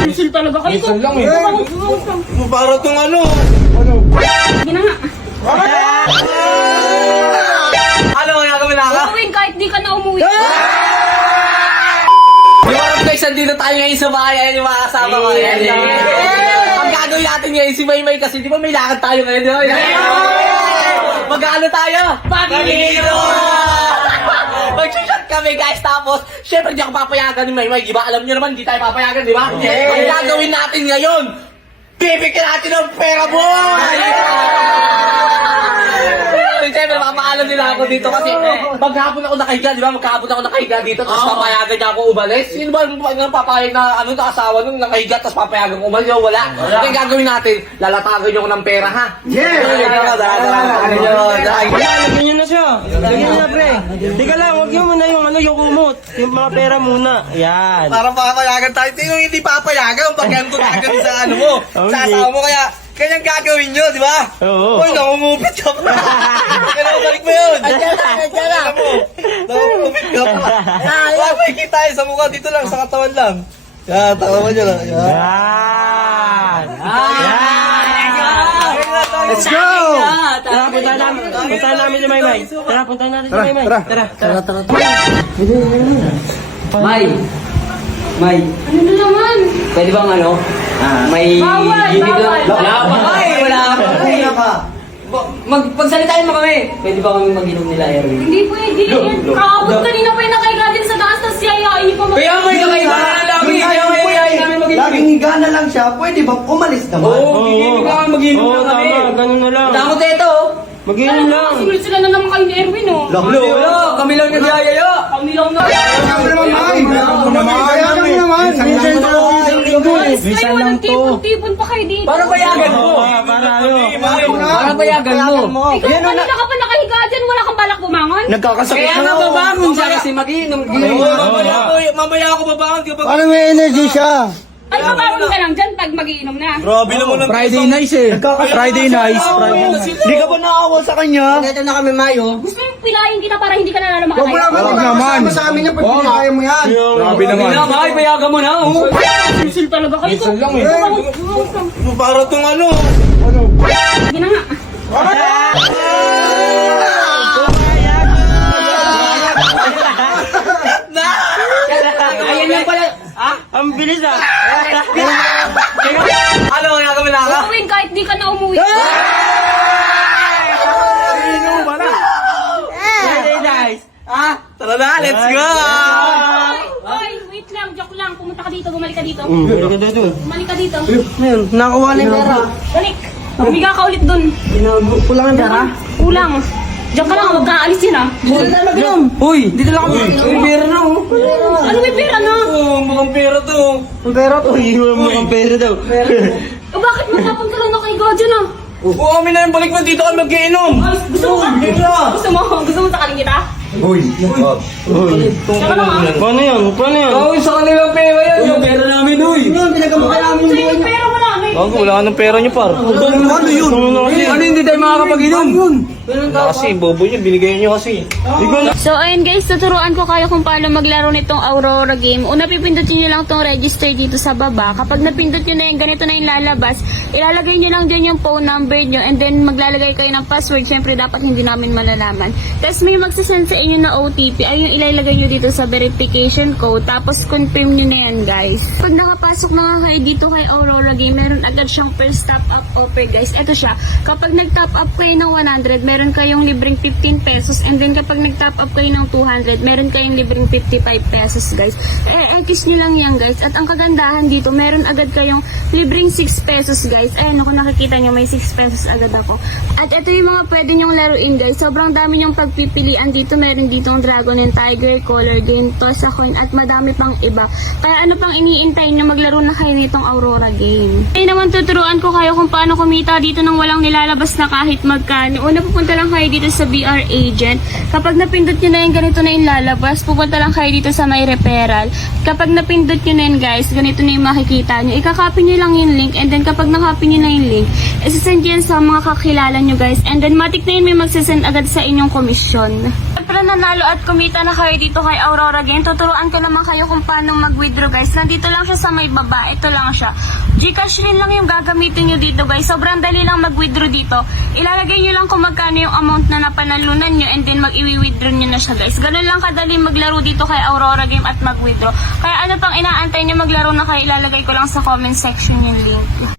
Susil talaga kayo. Minsan lang eh. Para tong ano. Sige na nga. Ano kaya kami naka? Gawin kahit di ka na umuwi. Yung mga guys, nandito tayo ngayon sa bahay. Ayan yung mga kasama ko. Ayan. Ang gagawin natin ngayon si Maymay kasi di ba may lakad tayo ngayon? Di ba? Mag-ano tayo? Pag-ibiro! Mag-shot kami guys. Tapos, syempre di ako papayagan ni Maymay. Di ba? Alam nyo naman, di tayo papayagan, di ba? Ang gagawin natin ngayon, bibigyan natin ng pera, boy! Siyempre, papaalam nila ako dito kasi maghapon ako nakahiga, di ba? Magkahapon ako nakahiga dito, tapos papayagan niya ako umalis. Sino ba ang papayag na ano na asawa nung nakahiga, tapos papayagan ko umalis? Wala. Kaya gagawin natin, lalatagan niyo ko ng pera, ha? Yeah! Lagyan nyo na siya. Lagyan nyo na, pre. Teka lang, huwag nyo muna yung ano, yung kumot. Yung mga pera muna. Ayan. Para papayagan tayo. Ito yung hindi papayagan, pagyan ko gagawin sa ano mo, sa asawa mo, kaya kanyang gagawin nyo, di ba? Oo. Uy, nakungupit ka pa. Kaya balik mo yun. Andiyan lang. Nakungupit ka pa. Wag makikita tayo sa mukha, dito lang, sa katawan lang. Yan, tawa nyo lang. Yan. Let's go! Tara, puntahan namin si Maymay. Tara, puntahan natin si Maymay. Tara. May, Ano na naman? pwede bang ano? May Bawal, gimmick bawal. lang. Wala pa nga eh, wala pa nga eh. Pagsalitain mo kami. Pwede ba kami mag-inom nila, Erwin? Hindi pwede. Kaabot kanina pa yung nakahiga din sa taas, tapos yayain pa Kaya may kakaiba na lagi. Kaya may yayain namin mag-inom. Laging higa na lang siya, pwede ba umalis naman? Oo, gigimik lang, mag-inom Oo, lang kami. tama. Ganun na lang. Damot na ito. Mag-inom lang. Sunod sila na naman kayo ni Erwin, oh. Wala, kami lang nagyayaya. Kami lang na. Guys, kayo walang tipon-tipon pa kayo dito. Parang payagan mo. Para ano? Parang payagan mo. Ikaw kanina ka pa nakahiga dyan, wala kang balak bumangon. Nagkakasakit Kaya nga babangon siya kasi mag-inom. Mamaya ako babangon kapag... Parang may energy siya. Ay, babangon ka lang dyan pag magiinom na. Grabe naman ang Friday nights eh. Friday nights. Di ka ba naawa sa kanya? Ito na kami, Mayo. Gusto mo yung pilayin kita para hindi ka na lalo makakaya? Huwag naman. Sa amin yan, pag pinakaya mo yan. Grabe naman. Ay, payagan mo na. Susil talaga kayo. Minsan lang eh. Para tong ano. Sige na nga. Ayan lang pala. Ang bilis ah. Ano kaya kami naka? Gawin kahit di ka na umuwi. Friday nights. Tara na, let's go! Oy, wait lang, joke lang. Pumunta ka dito, bumalik ka dito. Bumalik ka dito. Nakakuha na yung pera. Balik. Humiga ka ulit dun. Kulang ang pera. Kulang. Diyan ka lang, huwag kang aalis yun, ah. Uy, dito lang kami. May pera na oh. Ano may pera na? Mukhang pera to. Ang pera to. Iwan mo ang pera daw. O bakit matapang ka lang nakahiga dyan, ah? Oo, kami na yung balik mo dito kami mag-iinom. Gusto mo sakaling kita? Diyan ka lang, ah. Paano yan? Kawin sa kanilang pera yan. Yung pera namin, uy. Sa'yo yung pera mo namin. Wala ka ng pera niyo, par. Ano yun? Ano hindi tayo makakapag-inom? Kasi, bobo niyo, binigay niyo kasi. So ayun guys, tuturuan ko kayo kung paano maglaro nitong Aurora game. Una pipindutin nyo lang tong register dito sa baba. Kapag napindot nyo na yung ganito na yung lalabas, ilalagay nyo lang dyan yung phone number nyo and then maglalagay kayo ng password. Siyempre dapat hindi namin malalaman. Tapos may magsasend sa inyo na OTP. Ay yung ilalagay nyo dito sa verification code. Tapos confirm nyo na yan guys. Pag nakapasok na nga kayo dito kay Aurora game, meron agad siyang first top up offer guys. Ito siya. Kapag nag-top up kayo ng 100, meron kayong libreng 15 pesos and then kapag nag-top up kayo ng 200, meron kayong libreng 55 pesos guys. X nyo lang yan guys. At ang kagandahan dito, meron agad kayong libreng 6 pesos guys. Ayan, kung nakikita nyo, may 6 pesos agad ako. At ito yung mga pwede nyong laruin guys. Sobrang dami nyong pagpipilian dito. Meron ditong Dragon and Tiger, Color Game, Toss a Coin, at madami pang iba. Kaya ano pang iniintay nyo, maglaro na kayo nitong Aurora game. Ngayon naman tuturuan ko kayo kung paano kumita dito nang walang nilalabas na kahit magkano. Una, pupunta lang kayo dito sa BR Agent. Kapag napindot nyo na yung ganito na yung lalabas, pupunta lang kayo dito sa may referral. Kapag napindot nyo na yun guys, ganito na yung makikita nyo. Ikakopy nyo lang yung link and then kapag nakopy nyo na yung link, isasend yan sa mga kakilala nyo guys. And then matik na yun may magsasend agad sa inyong komisyon. after nanalo at kumita na kayo dito kay Aurora Game, tuturuan ko naman kayo kung paano mag-withdraw guys. Nandito lang siya sa may baba, ito lang siya. Gcash rin lang yung gagamitin nyo dito guys. Sobrang dali lang mag-withdraw dito. Ilalagay nyo lang kung magkano yung amount na napanalunan nyo and then mag-i-withdraw nyo na siya guys. Ganun lang kadali maglaro dito kay Aurora Game at mag-withdraw. Kaya ano pang inaantay nyo maglaro na kayo, ilalagay ko lang sa comment section yung link.